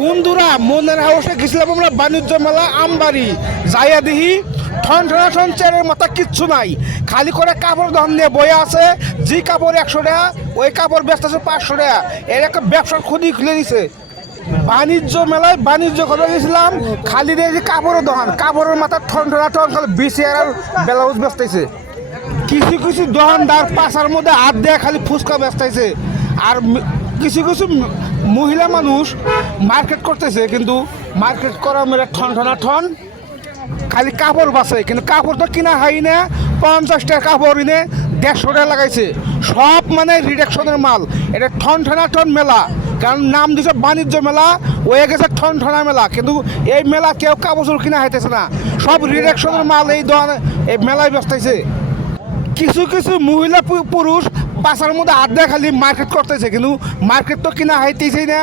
বন্ধুরা, মনের হাউসে গেছিলাম আমরা বাণিজ্য মেলা, আমবাড়ি। যাইয়া দিহি ঠন চেয়ারের মাথা কিচ্ছু নাই। খালি করে কাপড় দাম নিয়ে বয়ে আছে, যে কাপড় একশো টাকা, ওই কাপড় ব্যস্ত আছে পাঁচশো টাকা। এর একটা ব্যবসার খুদি খুলে দিছে। বাণিজ্য মেলায় বাণিজ্য করে গেছিলাম, খালি দিয়ে কাপড়ের দোকান। কাপড়ের মাথা ঠন ঠনা ঠন খালি বিশি আর ব্লাউজ বেচতেছে কিছু কিছু দোকানদার পাশার মধ্যে হাত দেয়া খালি ফুচকা বেচতেছে আর কিছু কিছু মহিলা মানুষ মার্কেট করতেছে, কিন্তু মার্কেট করা মেরে ঠন ঠনা ঠন। খালি কাপড় বাসে কিন্তু কাপড় তো কিনা হয় না। পঞ্চাশ টাকা কাপড় এনে দেড়শো টাকা লাগাইছে। সব মানে রিডাকশনের মাল। এটা ঠন ঠনা ঠন মেলা। কারণ নাম দিছে বাণিজ্য মেলা, হয়ে গেছে ঠন ঠনা মেলা। কিন্তু এই মেলা কেউ কাপড় কিনা হইতেছে না। সব রিডাকশনের মাল এই দোকানে, এই মেলায় ব্যস্তাইছে কিছু কিছু মহিলা পুরুষ পাশার মধ্যে আড্ডা খালি মার্কেট করতেছে, কিন্তু মার্কেট তো কিনা হাইতেছেই না।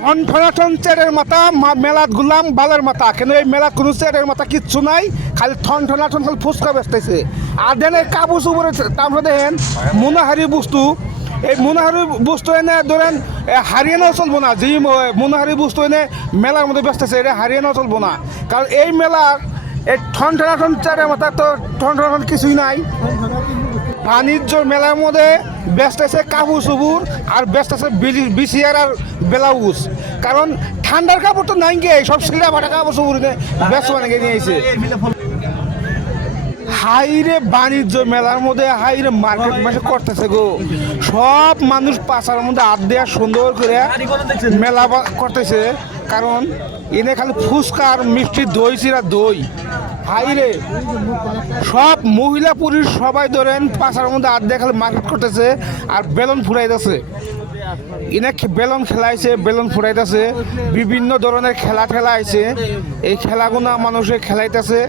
ঠন ঠনাঠন চেয়ারের মাথা মেলাত গুলাম বালের মাথা, কিন্তু এই মেলাত কোনো চেয়ারের মাথা কিচ্ছু নাই, খালি ঠন ঠনাঠন খালি ফুচকা বেচতেছে। আর দেন এই কাপড় চুপড়ে তারপরে দেখেন, মোনাহারি বস্তু, এই মোনাহারি বস্তু এনে ধরেন হারিয়ানাও চলবো না যে মোনাহারি বস্তু এনে মেলার মধ্যে বেচতেছে, এটা হারিয়ানাও চলবো না। কারণ এই মেলার, এই ঠন ঠনাঠন চেয়ারের মাথা তো ঠন ঠনাঠন কিছুই নাই। বাণিজ্য মেলার মধ্যে ব্যস্ত আছে কাপড় চুপুর আর ব্যস্ত আছে বিসিআর আর ব্লাউজ। কারণ ঠান্ডার কাপড় তো নাই গিয়ে সব সিলা ফাটা কাপড় চুপুর ব্যস্ত মানে নিয়ে আইছে। হাইরে বাণিজ্য মেলার মধ্যে হাইরে মার্কেট মাসে করতেছে গো। সব মানুষ পাশার মধ্যে আট দেওয়া সুন্দর করে মেলা করতেছে। কারণ এনে খালি ফুচকা আর মিষ্টি দই চিরা দই। হাইরে। সব মহিলা পুরুষ সবাই ধরেন পাশার মধ্যে দিয়ে খালি মার্কেট করতেছে আর বেলুন ফুরাইতেছে। খে- বেলুন খেলাইছে, বেলুন ফুরাইতেছে। বিভিন্ন ধরনের খেলা ঠেলা আইছে। এই খেলাগুলো মানুষে খেলাইতেছে।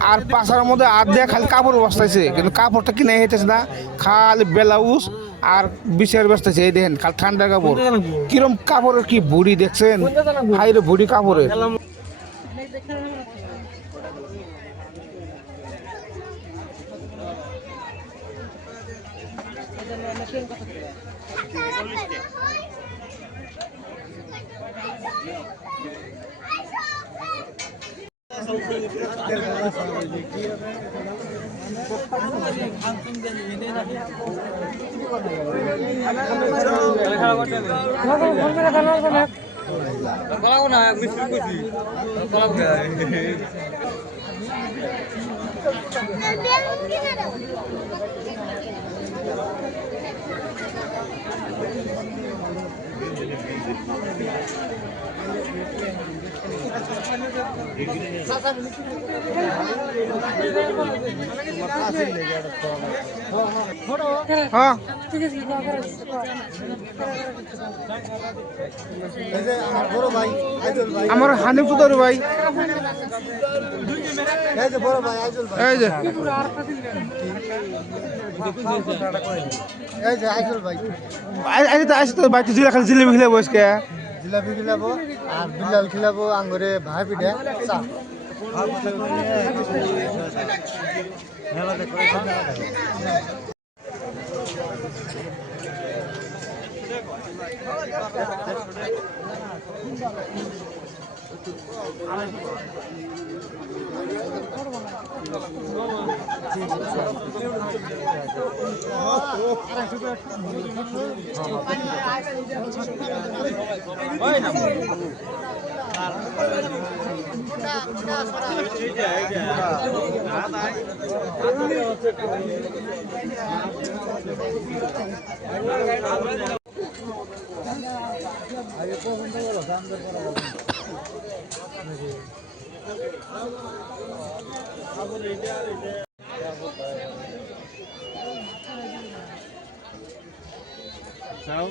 আর পাশার মধ্যে আট দিয়ে খালি কাপড় বসতেছে কিন্তু কাপড়টা কিনে হইতেছে না। খালি ব্লাউজ আর বিশের বসতেছে এই দেখেন, খালি ঠান্ডা কাপড়। কিরম কাপড়ের কি বুড়ি দেখছেন? হাইরে বুড়ি কাপড়ে হ্যাঁ আমার বড় ভাই আইজল ভাই আমার হানিফ চৌধুরী ভাই এই যে বড় ভাই আইজল ভাই। এই যে। এই যে আইজল ভাই। আজ তো আজ তো বাইতে জিলা খালি জিলেবি খেলে বসকে। জিলাপি খিলাবো আর বিলাল খিলাবো আঙ্গরে ভাই পিঠা চা আগে পছন্দ করো দাম দর করা নাকি Sao?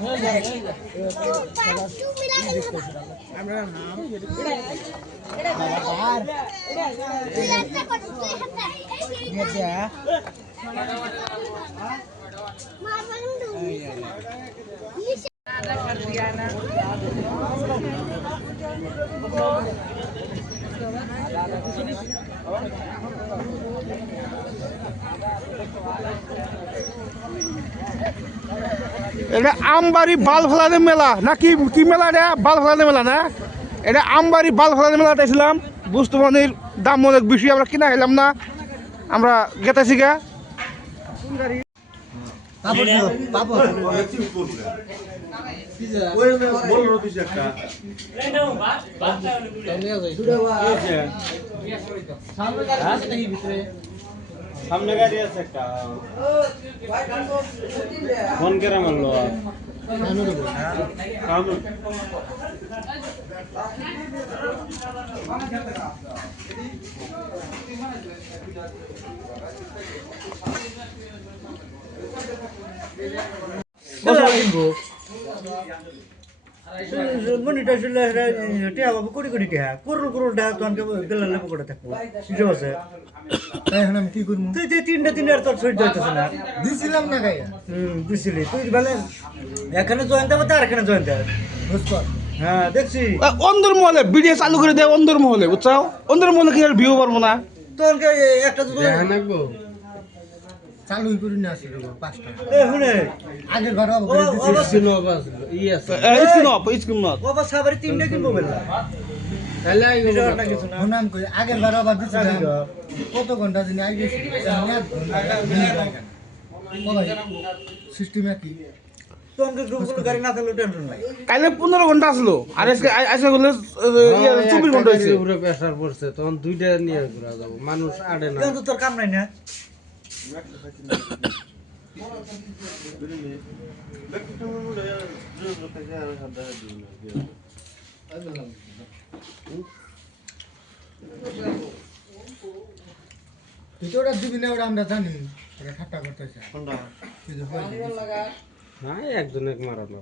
হয়ে গেছে এটা আমবাড়ি বাল ফেলানি মেলা। নাকি কি কি মেলা এটা বাল ফেলানি মেলা না? এটা আমবাড়ি বাল ফেলানি মেলাতে ছিলাম বুঝতে পানির দাম অনেক বেশি আমরা কিনা খেলাম না। আমরা গেতেছি গা। দিও, পাপড়। সামনে গাড়ি আছে একটা। ফোন করে মারলো কামড় মনিটা শুনলে টিয়া বাবু কোটি কোটি টিয়া করুল করুল টিয়া তোমাকে গেলে লেবু করে থাকব বুঝতে পারছে তাই এখন আমি কি করব তুই যে তিনটা তিনটা আর তোর সহ্য হইতেছে না? দিছিলাম না গাইয়া হুম বুঝছিলি তুই বলে এখানে জয়েন দেবো আর এখানে জয়েন দেয় বুঝকর হ্যাঁ দেখছি অন্দর মহলে ভিডিও চালু করে দেয় অন্দর মহলে বুঝছাও অন্দর মহলে কি আর ভিউ পারব না তোকে একটা চালুই করে নিয়ে আসছিল পাঁচটা। এ শুনে। আগের ঘরে আগের ঘরে আবার দিছিলাম কত ঘণ্টা দিনে আগে সিস্টেম কি তোমাকে কোনো গাড়ি না থাকলে টেনশন নাই। কাইলে পনেরো ঘণ্টা আসলো। আর আজকে আজকে করলে চব্বিশ ঘণ্টা হয়েছে। উপরে প্রেসার পড়ছে তখন দুইটা নিয়ে ঘুরা যাব। মানুষ আড়ে না। তোর কাম নাই না? তো ওরা দিবি না ওরা আমরা জানি ঠাট্টা করতেছে না একজনে মারানো